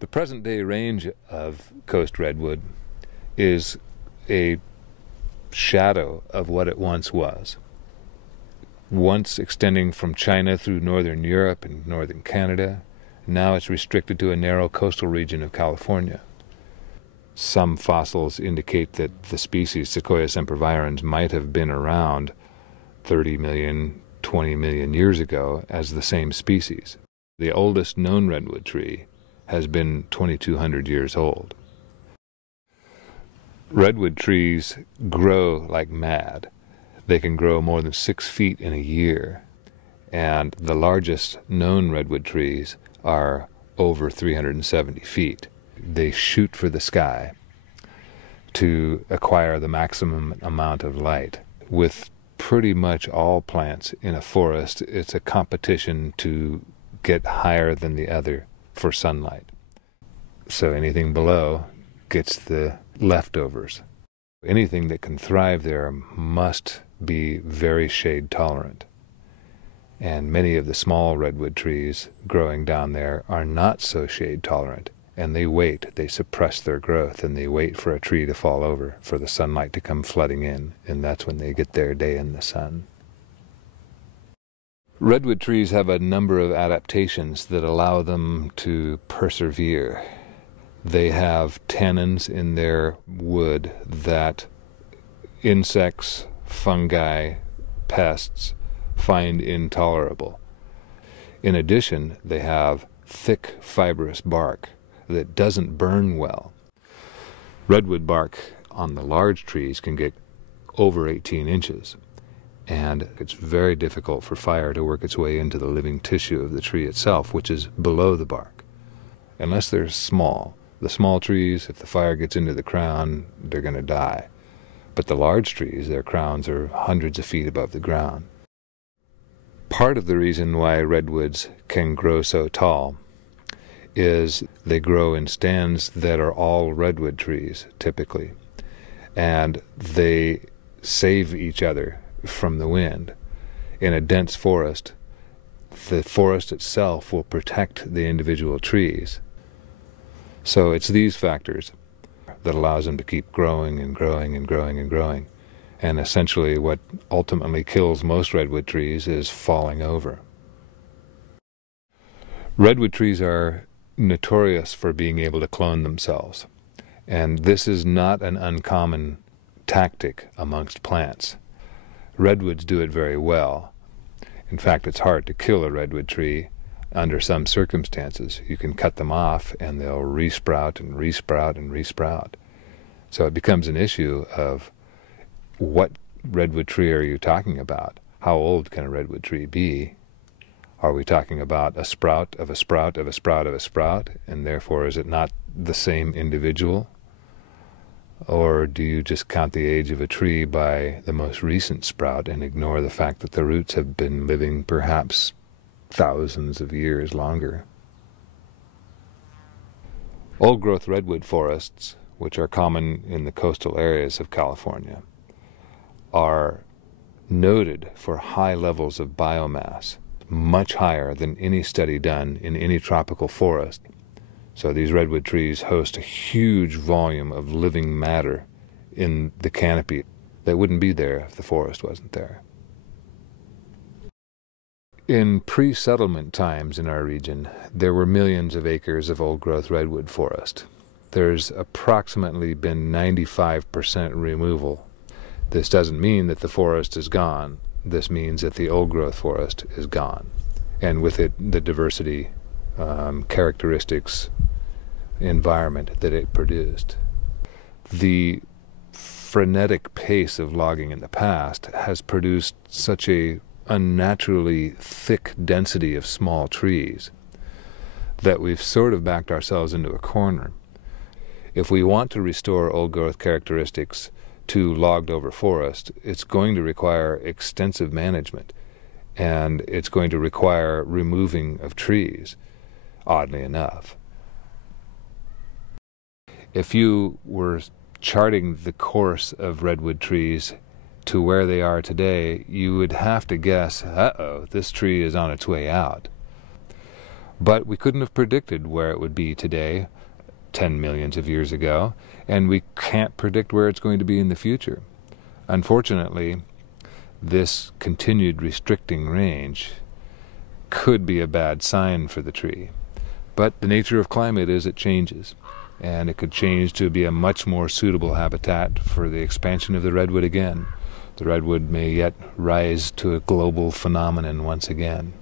The present-day range of coast redwood is a shadow of what it once was. Once extending from China through northern Europe and northern Canada, now it's restricted to a narrow coastal region of California. Some fossils indicate that the species Sequoia sempervirens might have been around 30 million, 20 million years ago as the same species. The oldest known redwood tree has been 2,200 years old. Redwood trees grow like mad. They can grow more than 6 feet in a year, and the largest known redwood trees are over 370 feet. They shoot for the sky to acquire the maximum amount of light. With pretty much all plants in a forest, it's a competition to get higher than the other for sunlight. So anything below gets the leftovers. Anything that can thrive there must be very shade tolerant. And many of the small redwood trees growing down there are not so shade tolerant, and they wait, they suppress their growth, and they wait for a tree to fall over, for the sunlight to come flooding in, and that's when they get their day in the sun. Redwood trees have a number of adaptations that allow them to persevere. They have tannins in their wood that insects, fungi, pests find intolerable. In addition, they have thick, fibrous bark that doesn't burn well. Redwood bark on the large trees can get over 18 inches, and it's very difficult for fire to work its way into the living tissue of the tree itself, which is below the bark. Unless they're small. The small trees, if the fire gets into the crown, they're going to die. But the large trees, their crowns are hundreds of feet above the ground. Part of the reason why redwoods can grow so tall is they grow in stands that are all redwood trees, typically. And they save each other from the wind. In a dense forest, the forest itself will protect the individual trees. So it's these factors that allows them to keep growing and growing and growing and growing. And essentially what ultimately kills most redwood trees is falling over. Redwood trees are notorious for being able to clone themselves. And this is not an uncommon tactic amongst plants. Redwoods do it very well. In fact, it's hard to kill a redwood tree under some circumstances. You can cut them off and they'll resprout and resprout and resprout. So it becomes an issue of what redwood tree are you talking about? How old can a redwood tree be? Are we talking about a sprout of a sprout of a sprout of a sprout, and therefore is it not the same individual? Or do you just count the age of a tree by the most recent sprout and ignore the fact that the roots have been living perhaps thousands of years longer? Old-growth redwood forests, which are common in the coastal areas of California, are noted for high levels of biomass, much higher than any study done in any tropical forest. So these redwood trees host a huge volume of living matter in the canopy that wouldn't be there if the forest wasn't there. In pre-settlement times in our region, there were millions of acres of old-growth redwood forest. There's approximately been 95% removal. This doesn't mean that the forest is gone. This means that the old-growth forest is gone, and with it the diversity, characteristics, environment that it produced. The frenetic pace of logging in the past has produced such a unnaturally thick density of small trees that we've sort of backed ourselves into a corner. If we want to restore old-growth characteristics to logged-over forest, it's going to require extensive management, and it's going to require removing of trees, oddly enough. If you were charting the course of redwood trees to where they are today, you would have to guess, uh-oh, this tree is on its way out. But we couldn't have predicted where it would be today, 10 millions of years ago, and we can't predict where it's going to be in the future. Unfortunately, this continued restricting range could be a bad sign for the tree. But the nature of climate is it changes, and it could change to be a much more suitable habitat for the expansion of the redwood again. The redwood may yet rise to a global phenomenon once again.